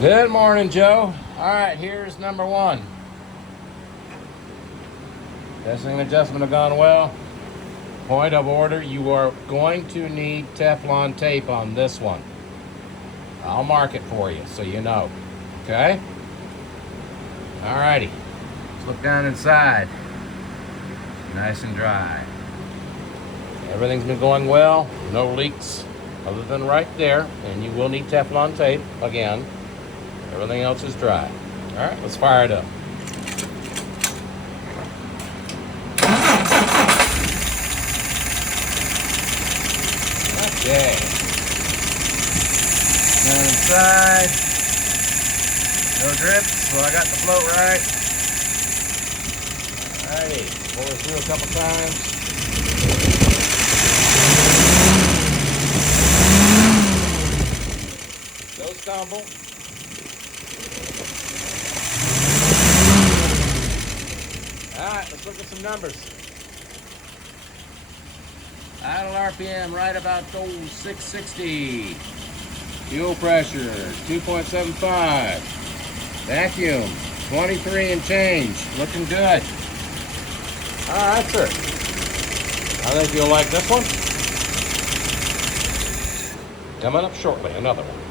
Good morning, Joe. All right, here's number one. Testing and adjustment have gone well. Point of order, you are going to need Teflon tape on this one. I'll mark it for you so you know. Okay? All righty. Let's look down inside. Nice and dry. Everything's been going well. No leaks other than right there. And you will need Teflon tape again. Everything else is dry. All right, let's fire it up. Okay. Down inside. No drips, so I got the float right. Alrighty, pull it through a couple times. Don't stumble. Alright, let's look at some numbers. Idle RPM right about 660. Fuel pressure 2.75. Vacuum 23 and change. Looking good. Alright, sir. I think you'll like this one. Coming up shortly, another one.